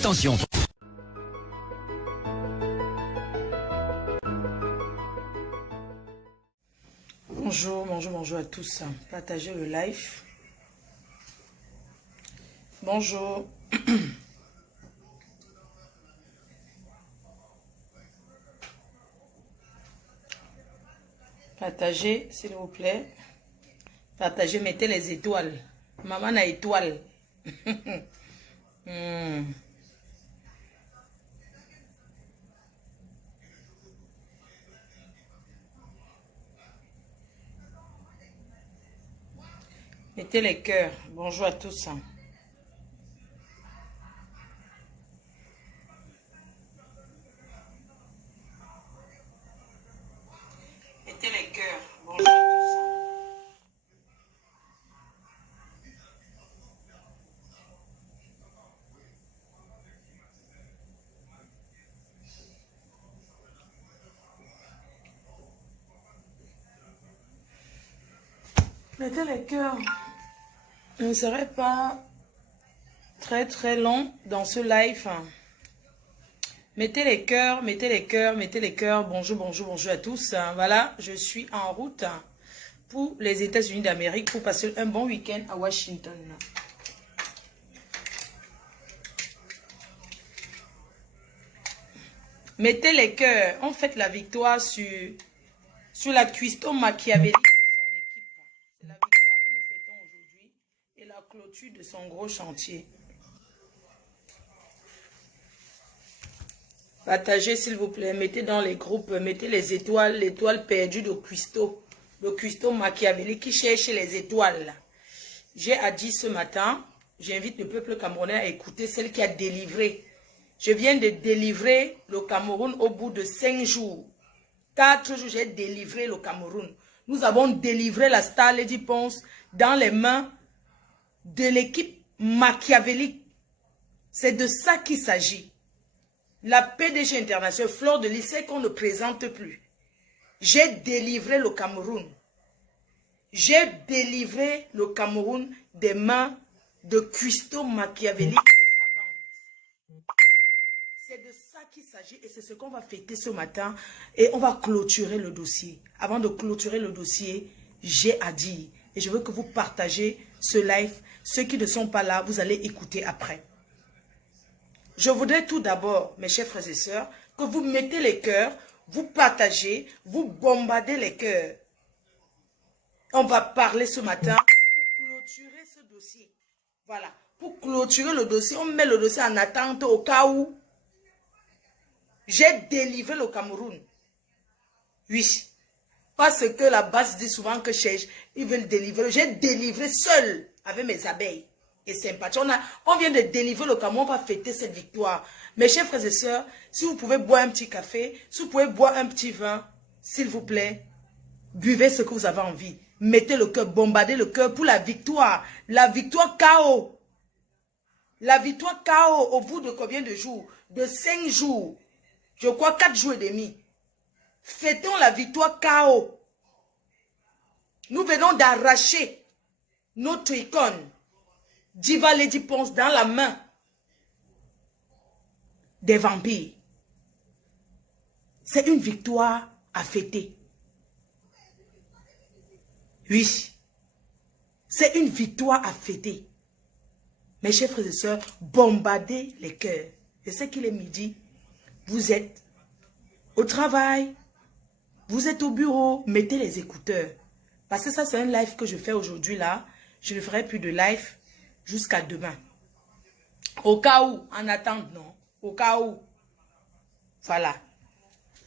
Attention. Bonjour, bonjour, bonjour à tous. Partagez le live. Bonjour. Partagez, s'il vous plaît. Partagez, mettez les étoiles. Maman a étoile. Mettez les cœurs. Bonjour à tous. Mettez les cœurs. Bonjour à tous. Mettez les cœurs. Je ne serai pas très long dans ce live. Mettez les cœurs, mettez les cœurs, mettez les cœurs. Bonjour, bonjour, bonjour à tous. Voilà, je suis en route pour les États-Unis d'Amérique pour passer un bon week-end à Washington. Mettez les cœurs. On fête la victoire sur la cuistot machiavélique de son équipe. C'est la victoire que nous fêtons aujourd'hui et la clôture de son gros chantier. Partagez s'il vous plaît, mettez dans les groupes, mettez les étoiles, l'étoile perdue de Cuisto, le cuistot machiavélique qui cherche les étoiles. J'ai dit ce matin, j'invite le peuple camerounais à écouter celle qui a délivré. Je viens de délivrer le Cameroun au bout de 5 jours. 4 jours, j'ai délivré le Cameroun. Nous avons délivré la star Lady Ponce dans les mains de l'équipe machiavélique. C'est de ça qu'il s'agit. La PDG internationale, Fleur de Lycée, qu'on ne présente plus. J'ai délivré le Cameroun. J'ai délivré le Cameroun des mains de Cuisto machiavélique et sa bande. C'est de ça qu'il s'agit et c'est ce qu'on va fêter ce matin. Et on va clôturer le dossier. Avant de clôturer le dossier, j'ai à dire. Et je veux que vous partagez ce live. Ceux qui ne sont pas là, vous allez écouter après. Je voudrais tout d'abord, mes chers frères et sœurs, que vous mettez les cœurs, vous partagez, vous bombardez les cœurs. On va parler ce matin pour clôturer ce dossier. Voilà, pour clôturer le dossier, on met le dossier en attente au cas où j'ai délivré le Cameroun. Oui, parce que la base dit souvent que ils veulent délivrer. J'ai délivré seul avec mes abeilles. Et sympathie. On vient de délivrer le Cameroun, on va fêter cette victoire. Mes chers frères et sœurs, si vous pouvez boire un petit café, si vous pouvez boire un petit vin, s'il vous plaît, buvez ce que vous avez envie. Mettez le cœur, bombardez le cœur pour la victoire. La victoire KO. La victoire KO au bout de combien de jours? De 5 jours. Je crois 4 jours et demi. Fêtons la victoire KO. Nous venons d'arracher notre icône. Diva Lady Ponce dans la main des vampires. C'est une victoire à fêter. Oui. C'est une victoire à fêter. Mes chers frères et sœurs, bombardez les cœurs. Je sais qu'il est midi. Vous êtes au travail. Vous êtes au bureau. Mettez les écouteurs. Parce que ça, c'est un live que je fais aujourd'hui là. Je ne ferai plus de live jusqu'à demain. Au cas où, en attente, non. Au cas où. Voilà.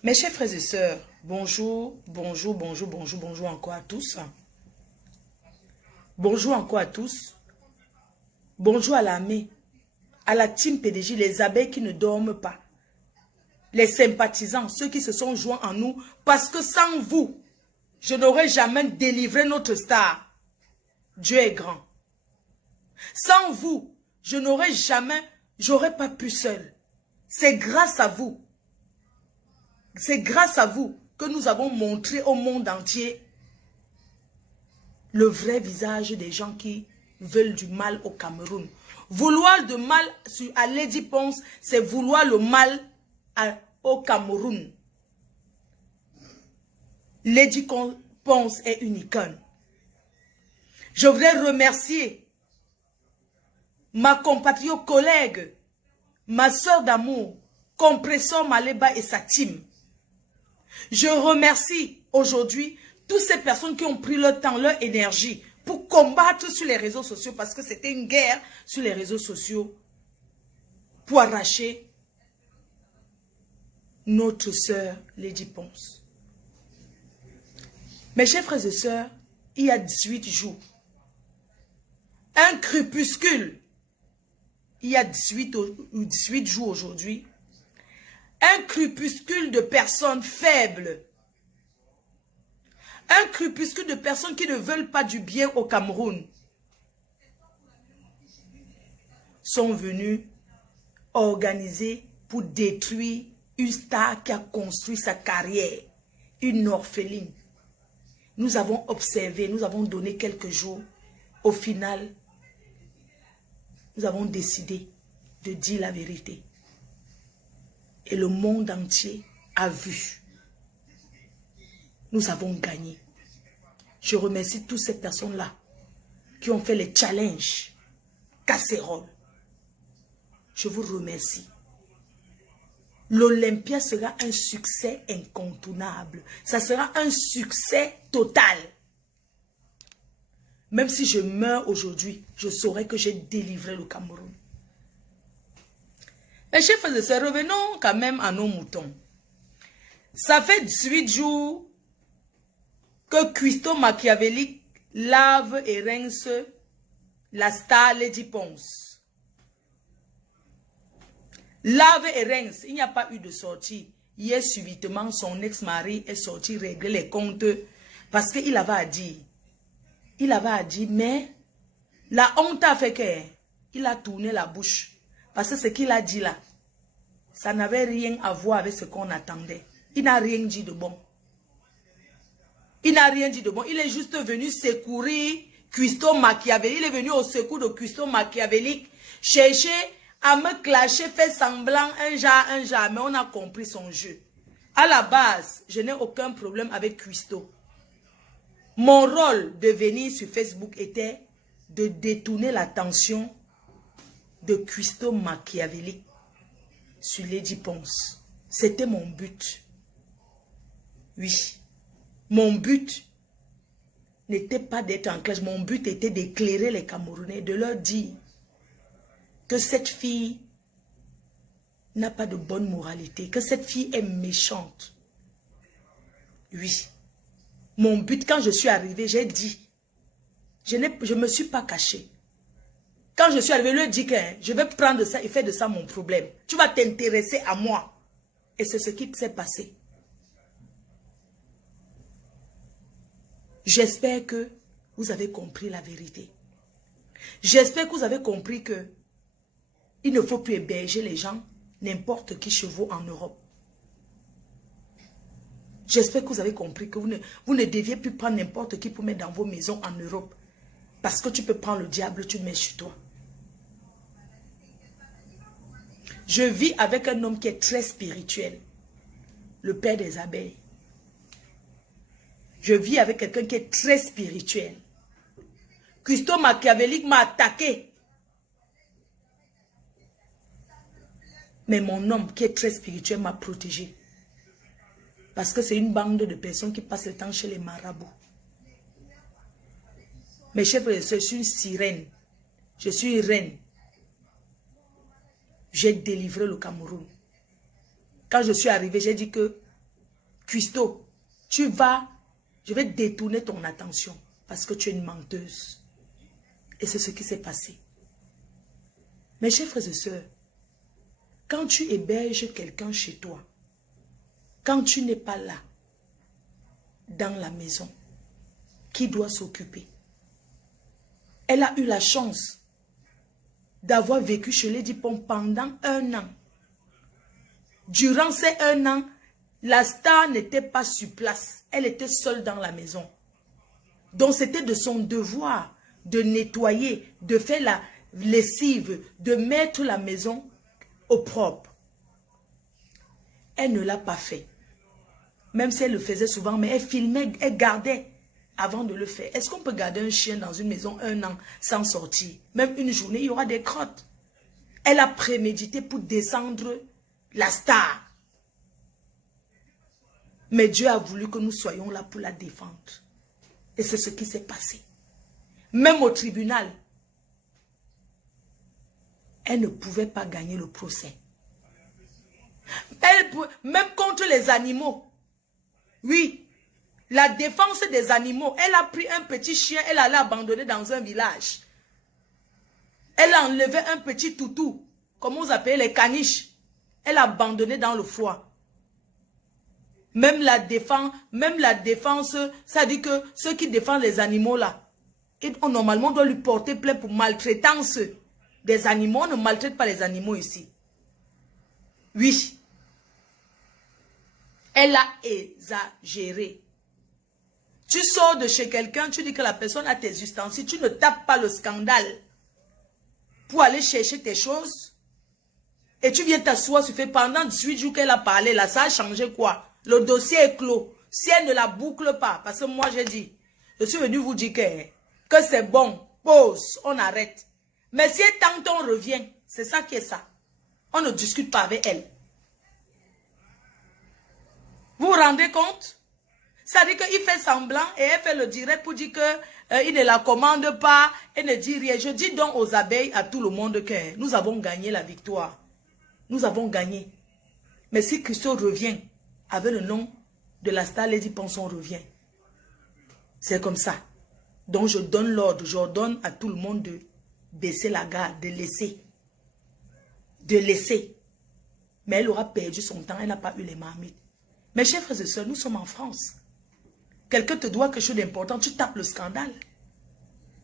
Mes chers frères et sœurs, bonjour, bonjour, bonjour, bonjour, bonjour encore à tous. Bonjour encore à tous. Bonjour à l'armée, à la team PDJ, les abeilles qui ne dorment pas. Les sympathisants, ceux qui se sont joints en nous, parce que sans vous, je n'aurais jamais délivré notre star. Dieu est grand. Sans vous, je n'aurais jamais, j'aurais pas pu seul. C'est grâce à vous. C'est grâce à vous que nous avons montré au monde entier le vrai visage des gens qui veulent du mal au Cameroun. Vouloir du mal à Lady Ponce, c'est vouloir le mal au Cameroun. Lady Ponce est une icône. Je voudrais remercier ma compatriote collègue, ma soeur d'amour, Compressor Maleba et sa team. Je remercie aujourd'hui toutes ces personnes qui ont pris leur temps, leur énergie pour combattre sur les réseaux sociaux parce que c'était une guerre sur les réseaux sociaux pour arracher notre sœur Lady Ponce. Mes chers frères et sœurs, il y a 18 jours, un crépuscule, il y a 18 jours aujourd'hui, un crépuscule de personnes faibles, un crépuscule de personnes qui ne veulent pas du bien au Cameroun, sont venus organiser pour détruire une star qui a construit sa carrière, une orpheline. Nous avons observé, nous avons donné quelques jours. Au final, nous avons décidé de dire la vérité. Et le monde entier a vu. Nous avons gagné. Je remercie toutes ces personnes-là qui ont fait les challenges, casseroles. Je vous remercie. L'Olympia sera un succès incontournable. Ça sera un succès total. Même si je meurs aujourd'hui, je saurai que j'ai délivré le Cameroun. Mes chers frères et sœurs, revenons quand même à nos moutons. Ça fait 18 jours que Cuisto Machiavélique lave et rince la star Lady Ponce. Lave et rince, il n'y a pas eu de sortie. Hier, subitement, son ex-mari est sorti régler les comptes parce qu'il avait à dire. Il avait à dire, mais la honte a fait qu'il a tourné la bouche. Parce que ce qu'il a dit là, ça n'avait rien à voir avec ce qu'on attendait. Il n'a rien dit de bon. Il n'a rien dit de bon. Il est juste venu secourir Cuisto Machiavélique. Il est venu au secours de Cuisto Machiavélique, chercher à me clasher, faire semblant un genre, mais on a compris son jeu. À la base, je n'ai aucun problème avec Cuisto. Mon rôle de venir sur Facebook était de détourner l'attention de Cuisto Machiavélique sur Lady Ponce. C'était mon but. Oui. Mon but n'était pas d'être en clash. Mon but était d'éclairer les Camerounais, de leur dire que cette fille n'a pas de bonne moralité, que cette fille est méchante. Oui. Mon but, quand je suis arrivée, j'ai dit, je ne me suis pas cachée. Quand je suis arrivée, je lui ai dit que je vais prendre ça et faire de ça mon problème. Tu vas t'intéresser à moi. Et c'est ce qui s'est passé. J'espère que vous avez compris la vérité. J'espère que vous avez compris que il ne faut plus héberger les gens, n'importe qui chez vous en Europe. J'espère que vous avez compris que vous ne deviez plus prendre n'importe qui pour mettre dans vos maisons en Europe. Parce que tu peux prendre le diable, tu le mets chez toi. Je vis avec un homme qui est très spirituel. Le père des abeilles. Je vis avec quelqu'un qui est très spirituel. Cuisto Machiavélique m'a attaqué. Mais mon homme qui est très spirituel m'a protégé. Parce que c'est une bande de personnes qui passent le temps chez les marabouts. Mes chers frères et sœurs, je suis une sirène. Je suis une reine. J'ai délivré le Cameroun. Quand je suis arrivé, j'ai dit que Cuisto, je vais détourner ton attention parce que tu es une menteuse. Et c'est ce qui s'est passé. Mes chers frères et sœurs, quand tu héberges quelqu'un chez toi, quand tu n'es pas là, dans la maison, qui doit s'occuper? Elle a eu la chance d'avoir vécu chez Lady Ponce pendant 1 an. Durant ces 1 an, la star n'était pas sur place. Elle était seule dans la maison. Donc c'était de son devoir de nettoyer, de faire la lessive, de mettre la maison au propre. Elle ne l'a pas fait. Même si elle le faisait souvent, mais elle filmait, elle gardait avant de le faire. Est-ce qu'on peut garder un chien dans une maison 1 an sans sortir? Même une journée, il y aura des crottes. Elle a prémédité pour descendre la star. Mais Dieu a voulu que nous soyons là pour la défendre. Et c'est ce qui s'est passé. Même au tribunal, elle ne pouvait pas gagner le procès. Même contre les animaux. Oui, la défense des animaux. Elle a pris un petit chien, elle l'a abandonné dans un village. Elle a enlevé un petit toutou, comme vous appelez les caniches. Elle l'a abandonné dans le froid. Même la défense, ça dit que ceux qui défendent les animaux là, normalement on doit lui porter plainte pour maltraitance des animaux. On ne maltraite pas les animaux ici. Oui. Elle a exagéré. Tu sors de chez quelqu'un, tu dis que la personne a tes ustensiles, tu ne tapes pas le scandale pour aller chercher tes choses. Et tu viens t'asseoir sur fait pendant 18 jours qu'elle a parlé, là, ça a changé quoi? Le dossier est clos. Si elle ne la boucle pas, parce que moi j'ai dit, je suis venu vous dire que c'est bon, pause, on arrête. Mais si elle tente, on revient. C'est ça qui est ça. On ne discute pas avec elle. Vous vous rendez compte? Ça dit qu'il fait semblant et elle fait le direct pour dire qu'il ne la commande pas et ne dit rien. Je dis donc aux abeilles, à tout le monde que nous avons gagné la victoire. Nous avons gagné. Mais si Christo revient avec le nom de la Star Lady Penson revient. C'est comme ça. Donc je donne l'ordre, j'ordonne à tout le monde de baisser la garde, de laisser. De laisser. Mais elle aura perdu son temps, elle n'a pas eu les marmites. Mes chers frères et sœurs, nous sommes en France. Quelqu'un te doit quelque chose d'important, tu tapes le scandale.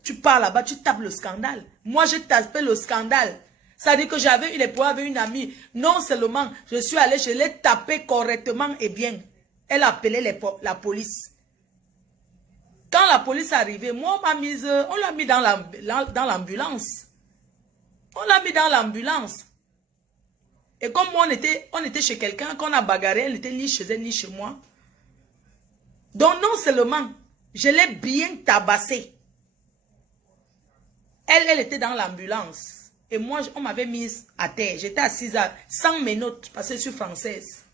Tu pars là-bas, tu tapes le scandale. Moi, j'ai tapé le scandale. Ça dit que j'avais eu les problèmes avec une amie. Non seulement, je suis allée, je l'ai tapé correctement et bien. Elle a appelé la police. Quand la police est arrivée, moi, on l'a mis dans l'ambulance. On l'a mis dans l'ambulance. Et comme moi, on était chez quelqu'un, qu'on a bagarré, elle n'était ni chez elle, ni chez moi. Donc non seulement, je l'ai bien tabassée. Elle était dans l'ambulance. Et moi, on m'avait mise à terre. J'étais assise sans mes notes, parce que je suis française.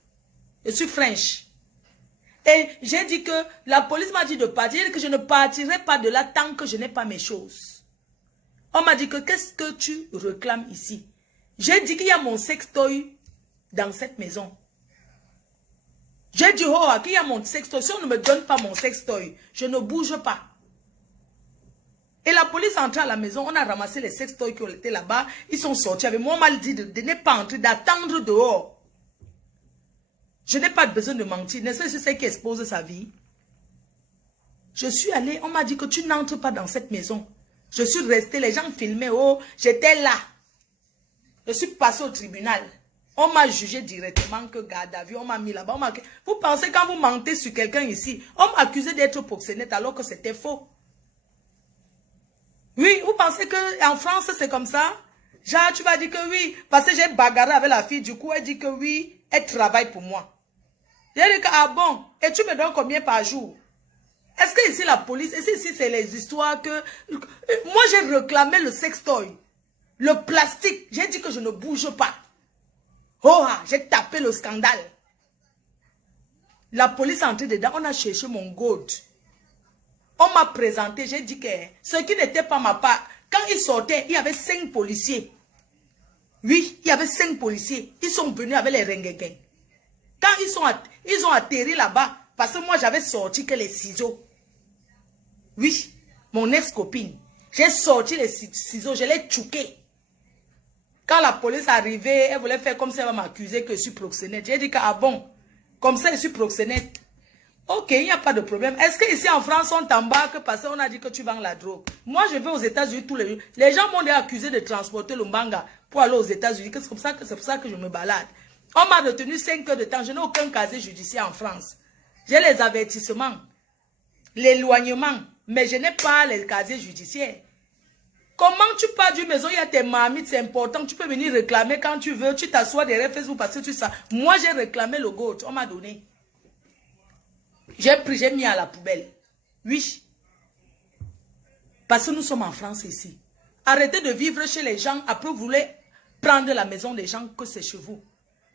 Je suis French. Et j'ai dit que la police m'a dit de partir, que je ne partirai pas de là tant que je n'ai pas mes choses. On m'a dit que qu'est-ce que tu réclames ici? J'ai dit qu'il y a mon sextoy dans cette maison. J'ai dit, oh, qu'il y a mon sextoy. Si on ne me donne pas mon sextoy, je ne bouge pas. Et la police est entrée à la maison, on a ramassé les sextoys qui étaient là-bas. Ils sont sortis avec moi. On m'a dit de ne pas entrer, d'attendre dehors. Je n'ai pas besoin de mentir. N'est-ce pas c'est qui expose sa vie? Je suis allée, on m'a dit que tu n'entres pas dans cette maison. Je suis restée, les gens filmaient, oh, j'étais là. Je suis passée au tribunal. On m'a jugé directement que garde à vue, on m'a mis là-bas. Vous pensez quand vous mentez sur quelqu'un ici, on m'a accusé d'être proxénète alors que c'était faux. Oui, vous pensez qu'en France c'est comme ça? Genre tu vas dire que oui, parce que j'ai bagarré avec la fille, du coup elle dit que oui, elle travaille pour moi. J'ai dit que ah bon, et tu me donnes combien par jour? Est-ce que ici la police, ici c'est les histoires que... Moi j'ai réclamé le sextoy, le plastique, j'ai dit que je ne bouge pas. Oh, j'ai tapé le scandale. La police est entrée dedans, on a cherché mon gold. On m'a présenté, j'ai dit que ce qui n'était pas ma part, quand ils sortaient, il y avait 5 policiers. Oui, il y avait 5 policiers. Ils sont venus avec les rengueguins. Quand ils ont atterri là-bas, parce que moi j'avais sorti que les ciseaux. Oui, mon ex-copine. J'ai sorti les ciseaux, je l'ai tchouqué. Quand la police est arrivée, elle voulait faire comme si elle va m'accuser que je suis proxénète. J'ai dit que ah bon, comme ça je suis proxénète. Ok, il n'y a pas de problème. Est-ce qu'ici en France, on t'embarque parce qu'on a dit que tu vends la drogue? Moi, je vais aux États-Unis tous les jours. Les gens m'ont accusé de transporter le mbanga pour aller aux États-Unis. C'est pour ça que je me balade. On m'a retenu 5 heures de temps. Je n'ai aucun casier judiciaire en France. J'ai les avertissements, l'éloignement, mais je n'ai pas les casiers judiciaires. Comment tu pars d'une maison, il y a tes marmites, c'est important. Tu peux venir réclamer quand tu veux. Tu t'assois derrière Facebook parce que tu sais. Moi, j'ai réclamé le goat. On m'a donné. J'ai pris, j'ai mis à la poubelle. Oui. Parce que nous sommes en France ici. Arrêtez de vivre chez les gens. Après, vous voulez prendre la maison des gens que c'est chez vous.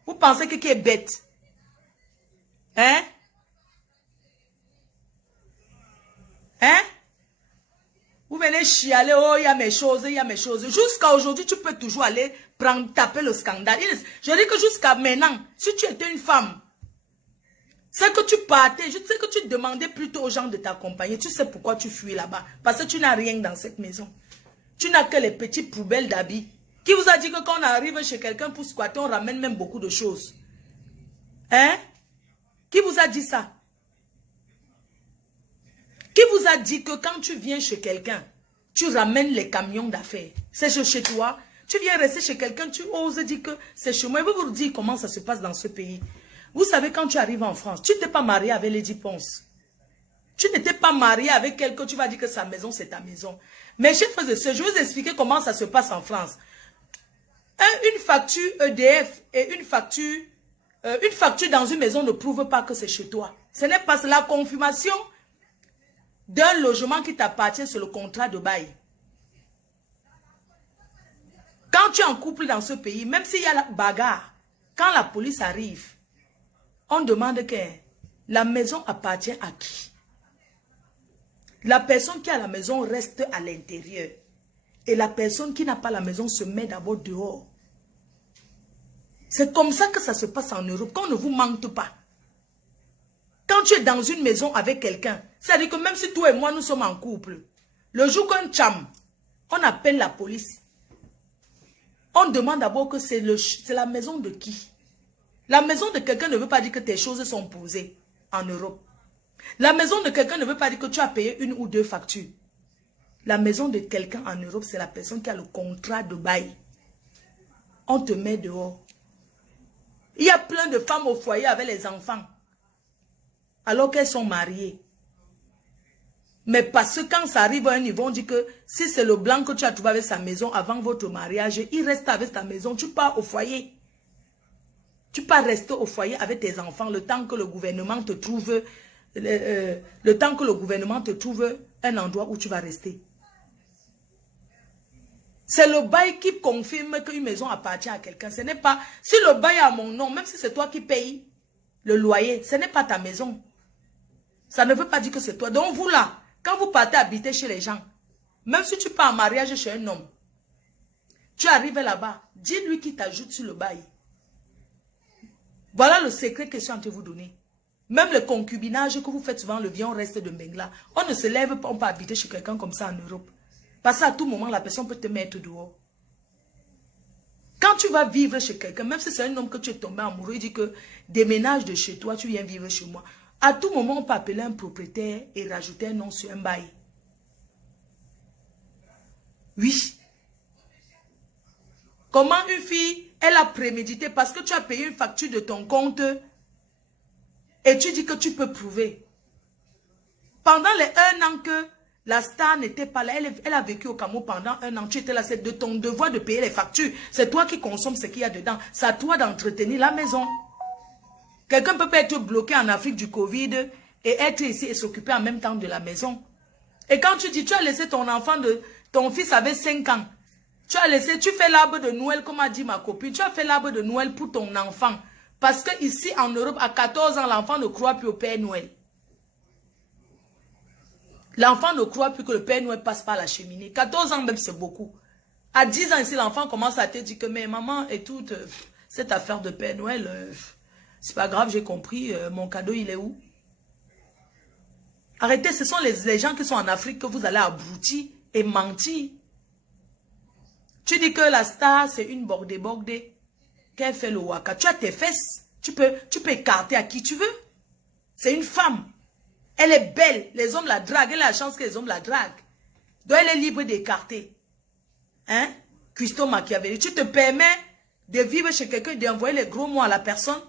Vous pensez que qui est bête? Hein? Hein? Vous venez chialer, oh, il y a mes choses, il y a mes choses. Jusqu'à aujourd'hui, tu peux toujours aller prendre, taper le scandale. Je dis que jusqu'à maintenant, si tu étais une femme, c'est que tu partais, je sais que tu demandais plutôt aux gens de t'accompagner. Tu sais pourquoi tu fuis là-bas. Parce que tu n'as rien dans cette maison. Tu n'as que les petites poubelles d'habits. Qui vous a dit que quand on arrive chez quelqu'un pour squatter, on ramène même beaucoup de choses? Hein? Qui vous a dit ça? Qui vous a dit que quand tu viens chez quelqu'un, tu ramènes les camions d'affaires? C'est chez toi. Tu viens rester chez quelqu'un, tu oses dire que c'est chez moi. Je vais vous dire comment ça se passe dans ce pays. Vous savez, quand tu arrives en France, tu n'étais pas marié avec Lady Ponce. Tu n'étais pas marié avec quelqu'un, tu vas dire que sa maison, c'est ta maison. Mais chers frères et sœurs, je vais vous expliquer comment ça se passe en France. Une facture EDF et une facture dans une maison ne prouve pas que c'est chez toi. Ce n'est pas la confirmation d'un logement qui t'appartient sur le contrat de bail. Quand tu es en couple dans ce pays, même s'il y a la bagarre, quand la police arrive, on demande que la maison appartient à qui? La personne qui a la maison reste à l'intérieur. Et la personne qui n'a pas la maison se met d'abord dehors. C'est comme ça que ça se passe en Europe, qu'on ne vous mente pas. Quand tu es dans une maison avec quelqu'un, c'est-à-dire que même si toi et moi nous sommes en couple, le jour qu'un tcham, on appelle la police. On demande d'abord que c'est la maison de qui? La maison de quelqu'un ne veut pas dire que tes choses sont posées en Europe. La maison de quelqu'un ne veut pas dire que tu as payé une ou deux factures. La maison de quelqu'un en Europe, c'est la personne qui a le contrat de bail. On te met dehors. Il y a plein de femmes au foyer avec les enfants, alors qu'elles sont mariées. Mais parce que quand ça arrive à un niveau, on dit que si c'est le blanc que tu as trouvé avec sa maison avant votre mariage, il reste avec ta maison, tu pars au foyer. Tu pars rester au foyer avec tes enfants le temps que le gouvernement te trouve, un endroit où tu vas rester. C'est le bail qui confirme qu'une maison appartient à quelqu'un. Ce n'est pas, si le bail est à mon nom, même si c'est toi qui payes le loyer, ce n'est pas ta maison. Ça ne veut pas dire que c'est toi. Donc vous là, quand vous partez habiter chez les gens, même si tu pars en mariage chez un homme, tu arrives là-bas, dis-lui qu'il t'ajoute sur le bail. Voilà le secret que je suis en train de vous donner. Même le concubinage que vous faites souvent, le viande reste de Mbengla. On ne se lève pas, on peut habiter chez quelqu'un comme ça en Europe. Parce qu'à tout moment, la personne peut te mettre dehors. Quand tu vas vivre chez quelqu'un, même si c'est un homme que tu es tombé amoureux, il dit que déménage de chez toi, tu viens vivre chez moi. À tout moment, on peut appeler un propriétaire et rajouter un nom sur un bail. Oui. Comment une fille, elle a prémédité parce que tu as payé une facture de ton compte et tu dis que tu peux prouver. Pendant les 1 an que la star n'était pas là, elle a vécu au Cameroun pendant 1 an, tu étais là, c'est de ton devoir de payer les factures. C'est toi qui consommes ce qu'il y a dedans. C'est à toi d'entretenir la maison. Quelqu'un peut pas être bloqué en Afrique du Covid et être ici et s'occuper en même temps de la maison. Et quand tu dis, tu as laissé ton enfant, ton fils avait 5 ans, tu fais l'arbre de Noël, comme a dit ma copine, tu as fait l'arbre de Noël pour ton enfant. Parce que ici en Europe, à 14 ans, l'enfant ne croit plus au Père Noël. L'enfant ne croit plus que le Père Noël passe par la cheminée. 14 ans même, c'est beaucoup. À 10 ans ici, l'enfant commence à te dire que mais maman et toute cette affaire de Père Noël, c'est pas grave, j'ai compris, mon cadeau il est où? Arrêtez, ce sont les gens qui sont en Afrique que vous allez abrutir et mentir. Tu dis que la star c'est une bordée, qu'elle fait le waka. Tu as tes fesses, tu peux écarter à qui tu veux. C'est une femme. Elle est belle, les hommes la draguent, elle a la chance que les hommes la draguent. Donc elle est libre d'écarter. Hein? Cuisto Machiavelli, tu te permets de vivre chez quelqu'un et d'envoyer les gros mots à la personne?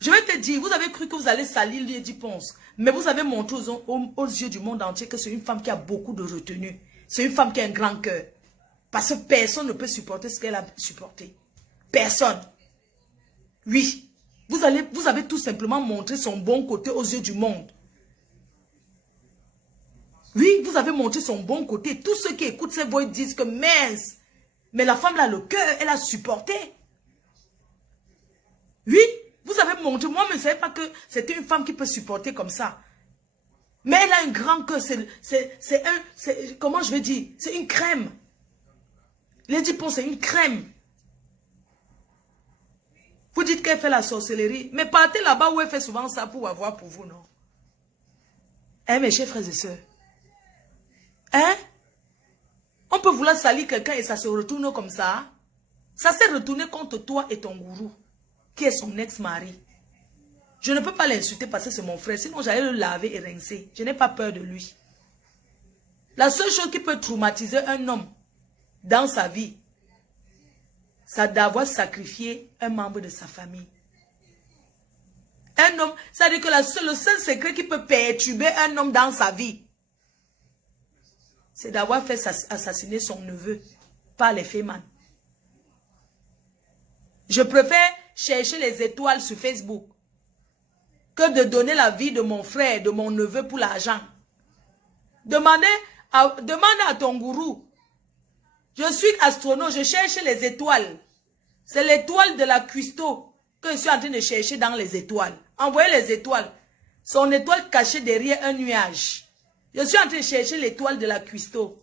Je vais te dire, vous avez cru que vous allez salir Lady Ponce, mais vous avez montré aux yeux du monde entier que c'est une femme qui a beaucoup de retenue. c'est une femme qui a un grand cœur. Parce que personne ne peut supporter ce qu'elle a supporté. Personne. Oui. Vous avez tout simplement montré son bon côté aux yeux du monde. Oui, vous avez montré son bon côté. Tous ceux qui écoutent ces voix disent que mince. Mais la femme là, le cœur, elle a supporté. Oui, vous avez montré. Moi, je ne savais pas que c'était une femme qui peut supporter comme ça. Mais elle a un grand cœur. Comment je vais dire? C'est une crème. Lady Pon, c'est une crème. Vous dites qu'elle fait la sorcellerie. Mais partez là-bas où elle fait souvent ça pour avoir pour vous, non? Hein, mes chers frères et sœurs? Hein? On peut vouloir salir quelqu'un et ça se retourne comme ça. Ça s'est retourné contre toi et ton gourou, qui est son ex-mari. Je ne peux pas l'insulter parce que c'est mon frère. Sinon, j'allais le laver et rincer. Je n'ai pas peur de lui. La seule chose qui peut traumatiser un homme dans sa vie, c'est d'avoir sacrifié un membre de sa famille. Un homme, ça veut dire que le seul secret qui peut perturber un homme dans sa vie, c'est d'avoir fait assassiner son neveu par les fémans. Je préfère chercher les étoiles sur Facebook que de donner la vie de mon frère, de mon neveu pour l'argent. Demande à ton gourou. Je suis astronaute, je cherche les étoiles. C'est l'étoile de la cuistot que je suis en train de chercher dans les étoiles. Envoyez les étoiles. Son étoile cachée derrière un nuage. Je suis en train de chercher l'étoile de la cuistot.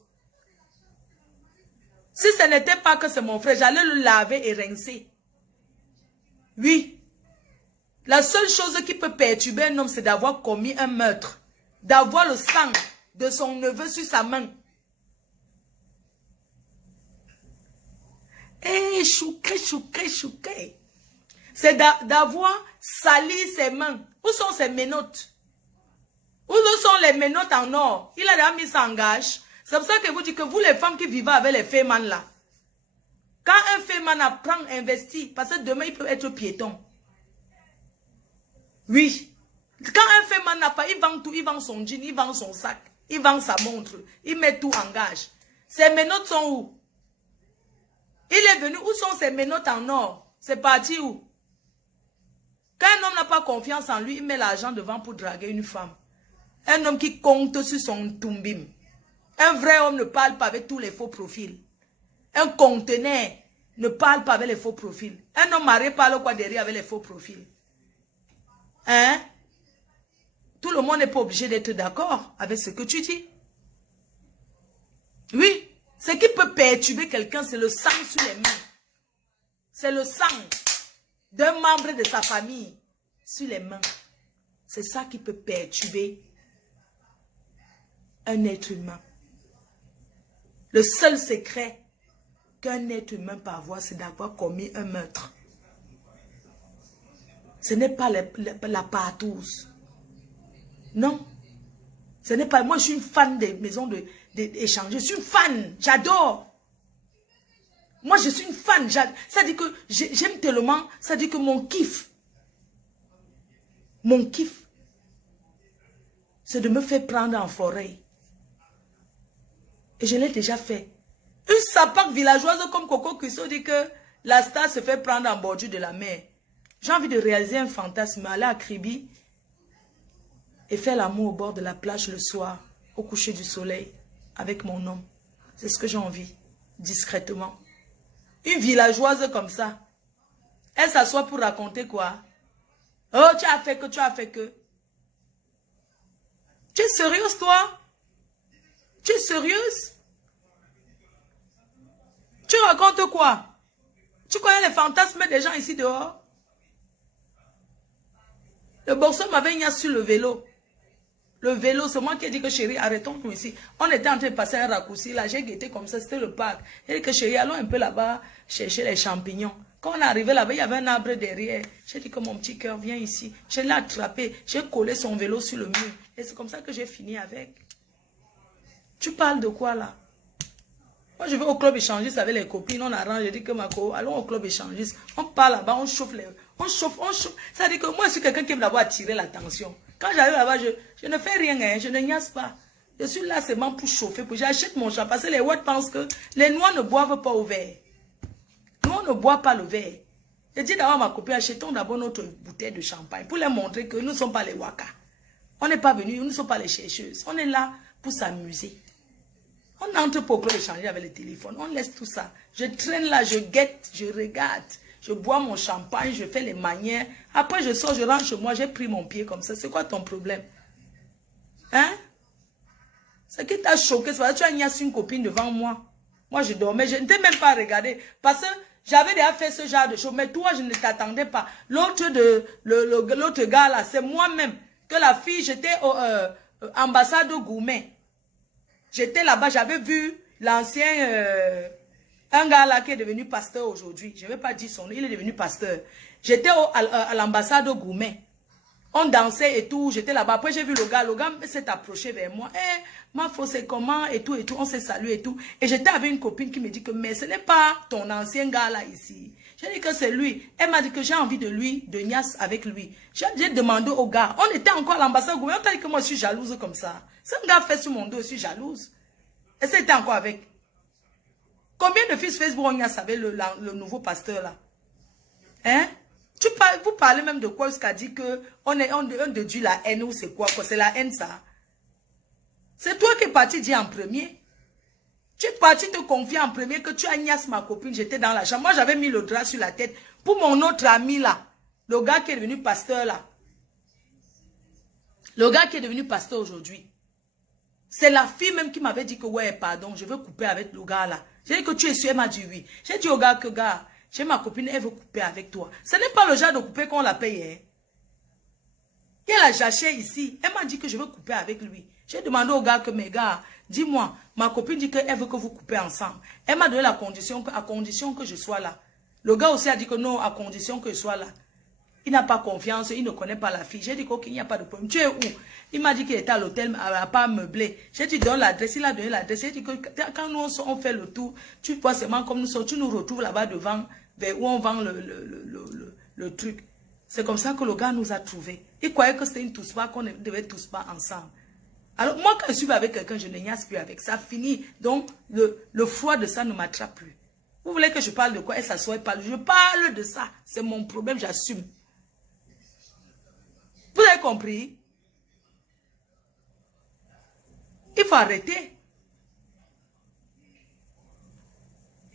Si ce n'était pas que c'est mon frère, j'allais le laver et rincer. Oui. La seule chose qui peut perturber un homme, c'est d'avoir commis un meurtre. D'avoir le sang de son neveu sur sa main. Eh, chouquet. C'est d'avoir sali ses mains. Où sont ses menottes? Où sont les menottes en or? Il a déjà mis ça en gage. C'est pour ça que vous dites que vous, les femmes qui vivent avec les fémans là, quand un féman apprend, investit, parce que demain il peut être piéton. Oui. Quand un féman n'a pas, il vend tout, il vend son jean, il vend son sac, il vend sa montre, il met tout en gage. Ses menottes sont où? Il est venu, où sont ses menottes en or? C'est parti où? Quand un homme n'a pas confiance en lui, il met l'argent devant pour draguer une femme. Un homme qui compte sur son tumbim. Un vrai homme ne parle pas avec tous les faux profils. Un conteneur ne parle pas avec les faux profils. Un homme marié parle quoi derrière avec les faux profils? Hein? Tout le monde n'est pas obligé d'être d'accord avec ce que tu dis. Oui. Ce qui peut perturber quelqu'un, c'est le sang sur les mains. C'est le sang d'un membre de sa famille sur les mains. C'est ça qui peut perturber un être humain. Le seul secret qu'un être humain peut avoir, c'est d'avoir commis un meurtre. Ce n'est pas la partouze. Non. Ce n'est pas... Moi, je suis une fan des maisons d'échange. Je suis une fan. J'adore. Moi, je suis une fan. Ça dit que j'aime tellement. Ça dit que mon kiff, c'est de me faire prendre en forêt. Et je l'ai déjà fait. Une sapac villageoise comme Coco Cusso dit que la star se fait prendre en bordure de la mer. J'ai envie de réaliser un fantasme, aller à Kribi et faire l'amour au bord de la plage le soir, au coucher du soleil, avec mon homme. C'est ce que j'ai envie, discrètement. Une villageoise comme ça, elle s'assoit pour raconter quoi? Oh, tu as fait que. Tu es sérieuse, toi? Tu es sérieuse? Tu racontes quoi? Tu connais les fantasmes des gens ici dehors? Le boxeur m'avait mis sur le vélo. Le vélo, c'est moi qui ai dit que chérie, arrêtons-nous ici. On était en train de passer un raccourci là, j'ai guetté comme ça, c'était le parc. J'ai dit que chérie, allons un peu là-bas chercher les champignons. Quand on est arrivé là-bas, il y avait un arbre derrière. J'ai dit que mon petit cœur, viens ici. Je l'ai attrapé, j'ai collé son vélo sur le mur. Et c'est comme ça que j'ai fini avec. Tu parles de quoi là? Moi, je vais au club échangiste avec les copines, on arrange, je dis que ma co, allons au club échangiste. On parle là-bas, on chauffe les... On chauffe. Ça veut dire que moi, je suis quelqu'un qui aime d'abord attirer l'attention. Quand j'arrive là-bas, je ne fais rien, hein, je ne niaise pas. Je suis là seulement pour chauffer. J'achète mon champagne. Parce que les Ouattes pensent que les Noirs ne boivent pas au verre. Nous, on ne boit pas le verre. Je dis d'abord à ma copine, achetons d'abord notre bouteille de champagne pour leur montrer que nous ne sommes pas les Waka. On n'est pas venus, nous ne sommes pas les chercheuses. On est là pour s'amuser. On entre pour échanger avec le téléphone. On laisse tout ça. Je traîne là, je guette, je regarde. Je bois mon champagne, je fais les manières. Après, je sors, je rentre chez moi, j'ai pris mon pied comme ça. C'est quoi ton problème? Hein? Ce qui t'a choqué, c'est parce que tu as niassé une copine devant moi. Moi, je dormais, je ne t'ai même pas regardé. Parce que j'avais déjà fait ce genre de choses. Mais toi, je ne t'attendais pas. L'autre gars là, c'est moi-même. Que la fille, j'étais au ambassade au Goumet. J'étais là-bas, j'avais vu l'ancien... un gars là qui est devenu pasteur aujourd'hui. Je ne vais pas dire son nom, il est devenu pasteur. J'étais à l'ambassade au Goumet. On dansait et tout, j'étais là-bas. Après, j'ai vu le gars s'est approché vers moi. Eh, ma fausse, c'est comment et tout, on s'est salué et tout. Et j'étais avec une copine qui me dit que, mais ce n'est pas ton ancien gars là ici. J'ai dit que c'est lui. Elle m'a dit que j'ai envie de niasse avec lui. J'ai demandé au gars, on était encore à l'ambassade, on t'a dit que moi je suis jalouse comme ça. Si un gars fait sur mon dos, je suis jalouse. Et c'était encore avec. Combien de fils Facebook on niasse avec le nouveau pasteur là? Hein? Vous parlez même de quoi jusqu'à dire que on déduit la haine ou c'est quoi? C'est la haine ça. C'est toi qui es parti dire en premier. Tu es parti te confier en premier que tu as niasse ma copine. J'étais dans la chambre. Moi j'avais mis le drap sur la tête pour mon autre ami là. Le gars qui est devenu pasteur là. Le gars qui est devenu pasteur aujourd'hui. C'est la fille même qui m'avait dit que ouais pardon je veux couper avec le gars là. J'ai dit que tu es sûr, elle m'a dit oui. J'ai dit au gars que gars. J'ai ma copine, elle veut couper avec toi. Ce n'est pas le genre de couper qu'on la paye. Hein. Elle a cherché ici. Elle m'a dit que je veux couper avec lui. J'ai demandé au gars que, mes gars, dis-moi, ma copine dit qu'elle veut que vous coupez ensemble. Elle m'a donné la condition, à condition que je sois là. Le gars aussi a dit que non, à condition que je sois là. Il n'a pas confiance, il ne connaît pas la fille. J'ai dit qu'il n'y a pas de problème. Tu es où? Il m'a dit qu'il était à l'hôtel, il n'a pas meublé. J'ai dit donne l'adresse, il a donné l'adresse. J'ai dit que quand nous on fait le tour, tu vois seulement comme nous sommes, tu nous retrouves là-bas devant, vers où on vend le truc. C'est comme ça que le gars nous a trouvés. Il croyait que c'était une tous-pas, qu'on devait tous pas ensemble. Alors moi quand je suis avec quelqu'un, je ne niasse plus avec. Ça finit. Donc le froid de ça ne m'attrape plus. Vous voulez que je parle de quoi? Elle s'assoit et parle. Je parle de ça. C'est mon problème, j'assume. Vous avez compris? Il faut arrêter.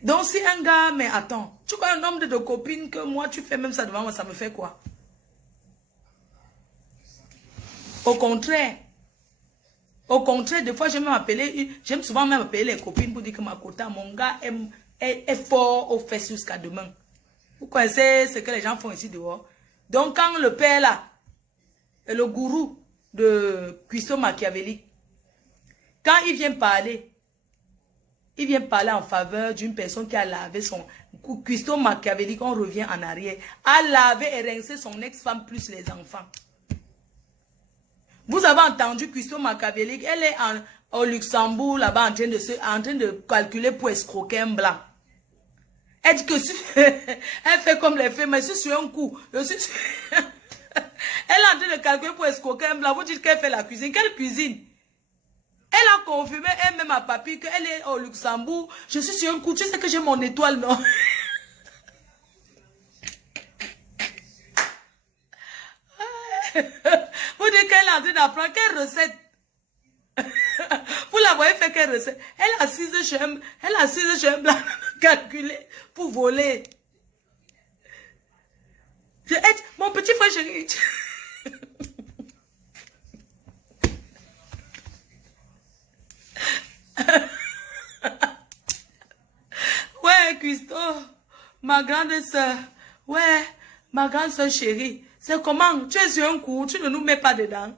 Donc si un gars, mais attends, tu connais un nombre de copines que moi, tu fais même ça devant moi, ça me fait quoi? Au contraire, des fois, j'aime souvent même appeler les copines pour dire que ma quota, mon gars est fort aux fesses jusqu'à demain. Vous connaissez ce que les gens font ici dehors? Donc quand le père là, le gourou de cuistot machiavélique, quand il vient parler en faveur d'une personne qui a lavé son cuistot machiavélique, on revient en arrière, a lavé et rincé son ex-femme plus les enfants. Vous avez entendu cuistot machiavélique, elle est au Luxembourg là-bas en train de calculer pour escroquer un blanc. Elle dit que elle fait comme les femmes, mais c'est sur un coup. Elle est en train de calculer pour escroquer un blanc. Vous dites qu'elle fait la cuisine. Quelle cuisine? Elle a confirmé elle-même à papy qu'elle est au Luxembourg. Je suis sur un coup. Tu sais que j'ai mon étoile, non? Vous dites qu'elle est en train d'apprendre quelle recette? Vous la voyez faire quelle recette? Elle a assise chez un blanc calculé pour voler. Mon petit frère chéri. Ouais, Christo, ma grande soeur. Ouais, ma grande soeur chérie. C'est comment? Tu es sur un coup, tu ne nous mets pas dedans.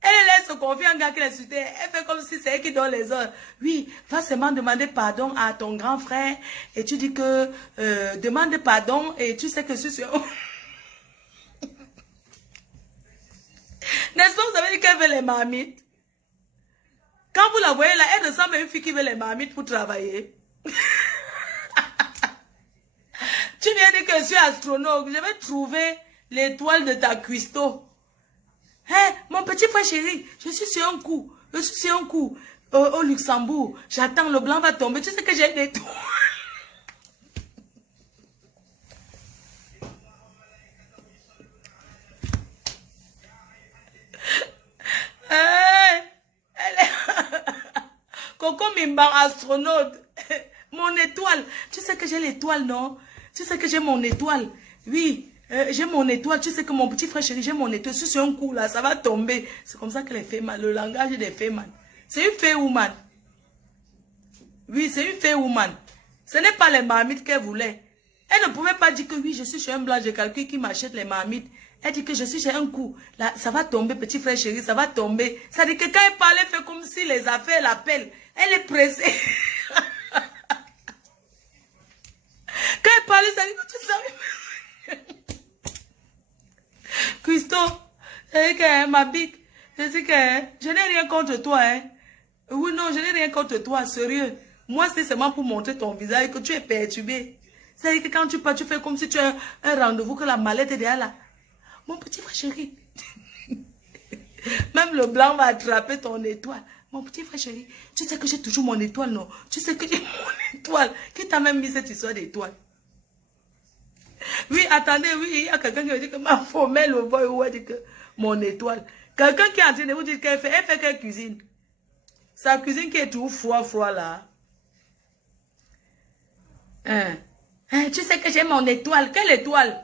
Elle laisse se confier à un gars qui l'a insulté. Elle fait comme si c'est elle qui donne les ordres. Oui, va seulement demander pardon à ton grand frère. Et tu dis que demande pardon et tu sais que je suis sur... N'est-ce pas, vous avez dit qu'elle veut les marmites? Quand vous la voyez là, elle ressemble à une fille qui veut les marmites pour travailler. Tu viens dire que je suis astronaute. Je vais trouver l'étoile de ta cuistot. Hein, mon petit frère chéri, je suis sur un coup. Je suis sur un coup au Luxembourg. J'attends, le blanc va tomber. Tu sais que j'ai des tours. Coco Mimba, astronaute. Mon étoile. Tu sais que j'ai l'étoile, non? Tu sais que j'ai mon étoile. Oui, j'ai mon étoile. Tu sais que mon petit frère chéri, j'ai mon étoile. Sur un coup, là, ça va tomber. C'est comme ça que les femmes, le langage des femmes. C'est une fée woman. Oui, c'est une fée woman. Ce n'est pas les marmites qu'elle voulait. Elle ne pouvait pas dire que oui, je suis chez un blanc, je calcule qui m'achète les marmites. Elle dit que je suis chez un coup. Là, ça va tomber, petit frère chéri, ça va tomber. Ça dit que quand elle parle, elle fait comme si les affaires l'appellent. Elle est pressée. Quand elle parle, ça dit que tu sais. Christo, c'est que ma bite, je sais que je n'ai rien contre toi. Hein. Oui, non, je n'ai rien contre toi, sérieux. Moi, c'est seulement pour montrer ton visage que tu es perturbé. C'est-à-dire que quand tu pars, tu fais comme si tu as un rendez-vous, que la mallette est déjà là. Mon petit frère chéri. Même le blanc va attraper ton étoile. Mon petit frère chéri, tu sais que j'ai toujours mon étoile, non? Tu sais que j'ai mon étoile. Qui t'a même mis cette histoire d'étoile? Oui, attendez, oui, il y a quelqu'un qui me dit que ma femelle, le boy, ou dit que mon étoile. Quelqu'un qui est en train de vous dire qu'elle fait quelle cuisine? Sa cuisine qui est toujours froid là. Tu sais que j'ai mon étoile. Quelle étoile?